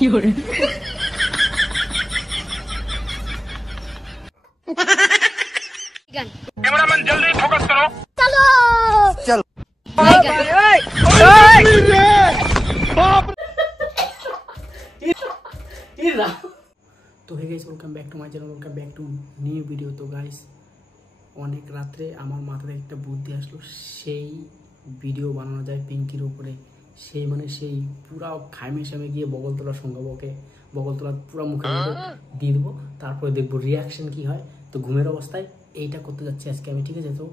有人。कैमरामैन जल्दी फोकस करो। चल तो hey guys welcome back to my channel welcome back to new video. তো গাইস অনেক রাত্রে আমার মাথায় একটা বুদ্ধি আসলো, সেই ভিডিও বানানো যায় পিঙ্কির উপরে। সেই মানে সেই পুরা খাইমে সামে গিয়ে বগলতলা সঙ্গবকে বগলতলা পুরা মুখে দিয়ে দেবো, তারপরে দেখবো রিয়াকশন কি হয়। তো ঘুমের অবস্থায় এইটা করতে যাচ্ছি আজকে আমি, ঠিক আছে? তো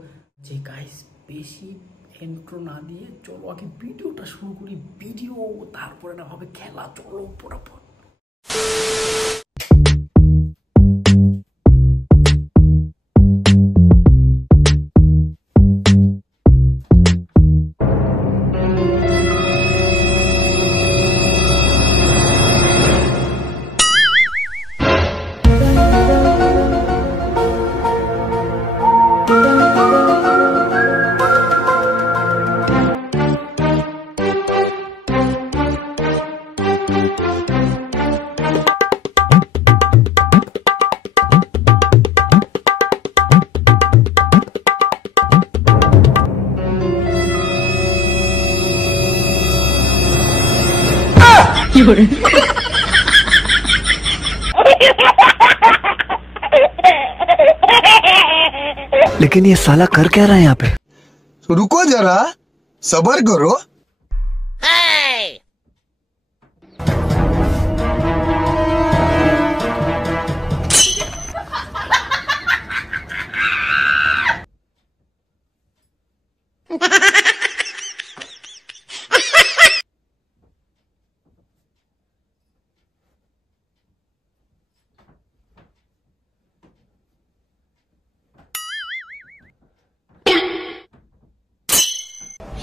যে গাইস বেশি ইন্ট্রো না দিয়ে চলো আগে ভিডিওটা শুরু করি। ভিডিও তারপরে না হবে খেলা, চলো পড়াপড়।有人。लेकिन ये साला कर क्या रहा है यहाँ पे? रुको जरा सबर करो।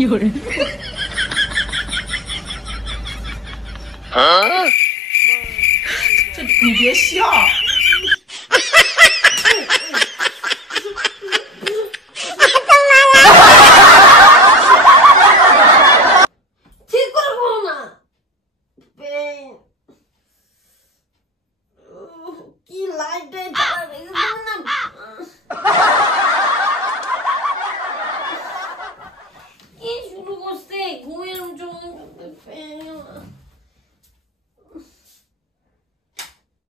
有人。你别笑。ঠিক করবো না কি লাইট কি শুরু করছে ঘুমের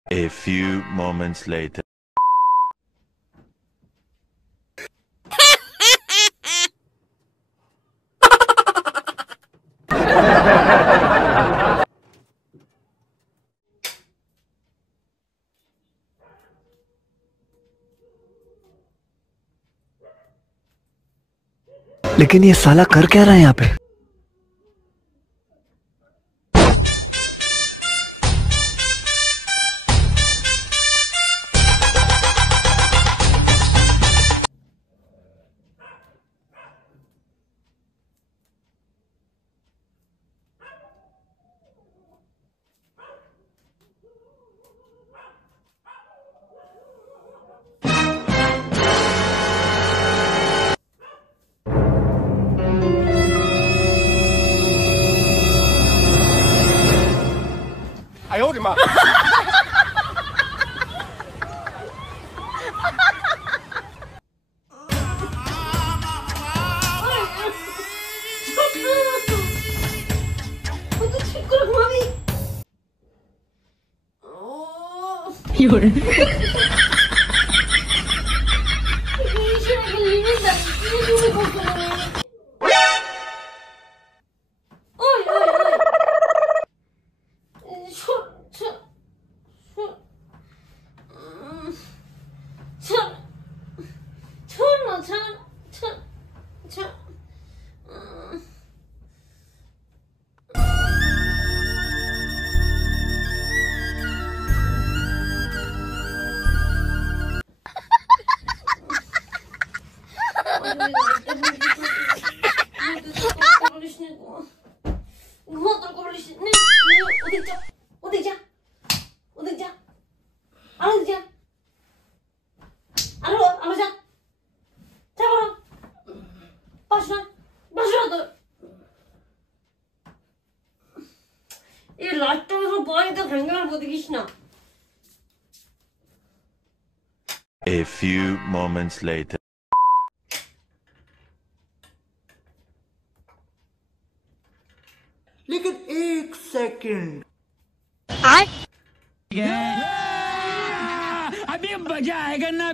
A few moments later. लेकिन ये साला कर क्या रहा है यहाँ पे?有人。বয় তো ভেঙে মারবো দেখিস না। A few moments later. लेकिन एक सेकंड अभी मजा आएगा ना।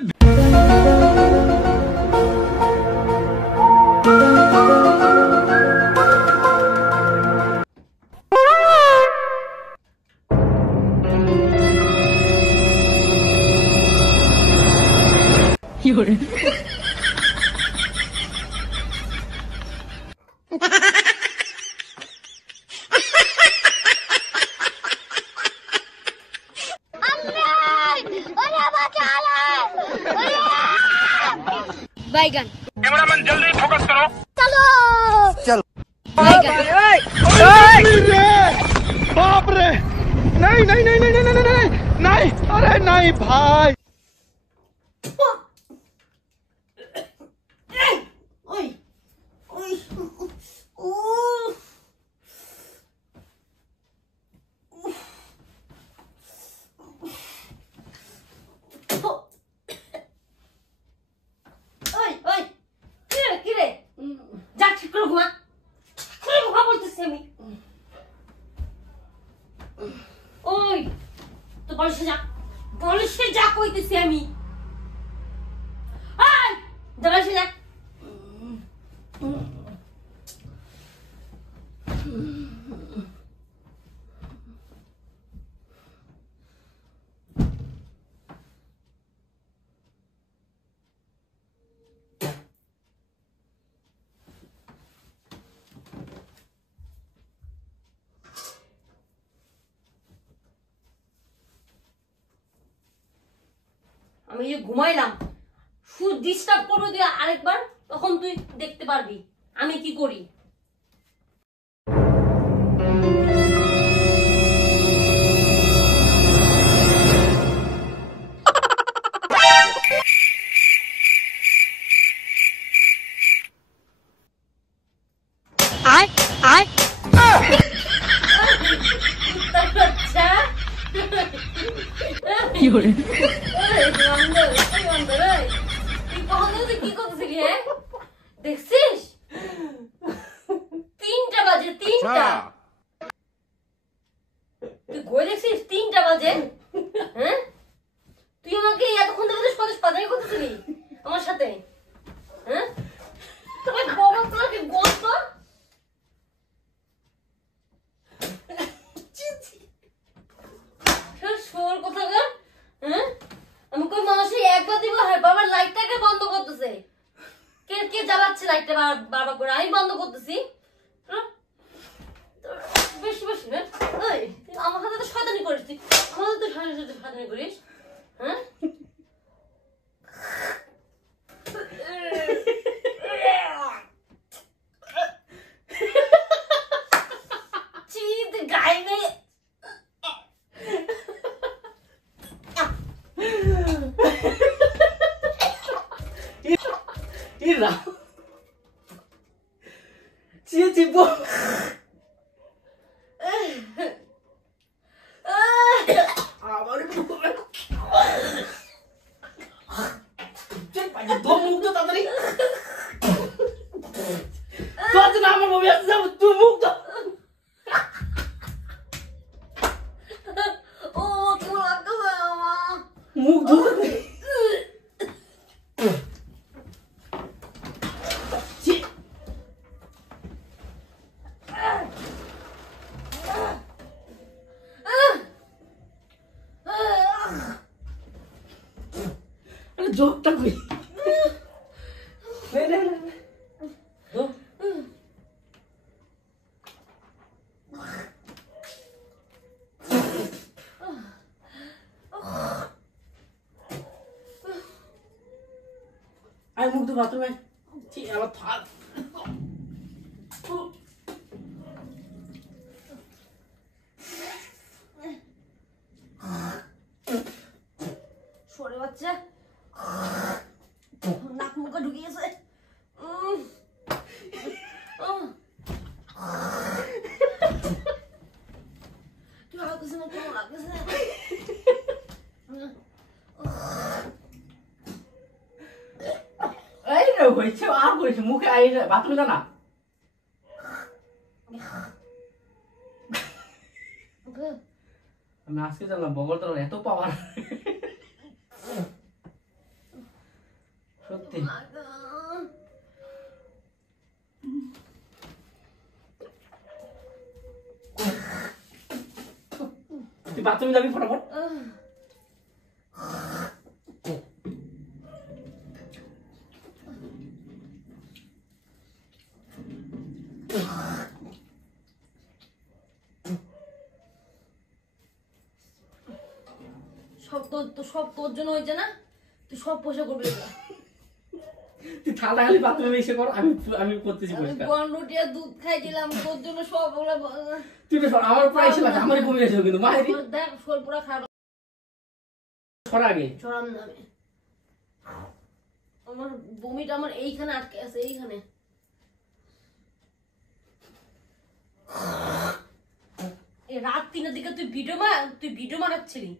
बैगन कैमरामैन जल्दी फोकस करो। बाप रे नहीं नहीं नहीं नहीं नहीं नहीं नहीं नहीं अरे नहीं भाई ओए ओए ओ ओए ओए किरे जा ठीक করে ঘুমা বলতেছি আমি। ওই তো বলছে যা কইতেছি আমি। আয় বলছে যা। আমি যে ঘুমাইলাম শুধু ডিস্টার্ব করে দিয়ে আরেকবার, তখন তুই দেখতে পারবি আমি কি করি। কি করে দেখছিস 3টা বাজে, 3টা তুই ঘুরে দেখছিস 3টা বাজে। হ্যাঁ তুই আমাকে এতক্ষণ ধরে পাদাই করতেছিলি আমার সাথে। হ্যাঁ তোমার বাবা তোকে গল্প শোর কোথাকার। হ্যাঁ আমি কই মানুষে একবার দিব, হ্যাঁ বাবার লাইটটাকে বন্ধ করতেছে। কে কে জ্বালাচ্ছে লাইটটা বারবার করে, আমি বন্ধ করতেছি। বেশি বেশি না আমার সাথে তো শয়তানি করিস, তুই আমার তো শয়তানি করিস। হ্যাঁ চিত গায়ে নেই। মুখ ধুতে जोकटा कोई नहीं आई मुख तो बाथरूम में ठीक है था छोड़े बच्चे नाक मुख ढुकी ऐसे क्या कुछ नहीं এই রে হয়েছে আর করেছে মুখে আই বাথরুমে যা না আমি আজকে জানলাম বগল তোর এত পাওয়ার সত্যি তুই বাথরুমে যাবি ফটাফট সব তোর জন্য হয়েছে না তুই সব পয়সা করবি তুই ঠান্ডা খালি বাথরুমে এসে কর আমি করতেছি পরিষ্কার রুটি আর দুধ খাইছিলাম তোর জন্য সব ওগুলা তুই তো আমার উপর এসে লাগে আমারই কমে গেছে কিন্তু মায়েরই দেখ শোল পুরা খারাপ ছড়া আগে ছড়াম না আমি আমার বমিটা আমার এইখানে আটকে আছে এইখানে রাত 3টার দিকে তুই ভিডিও মারাচ্ছিলি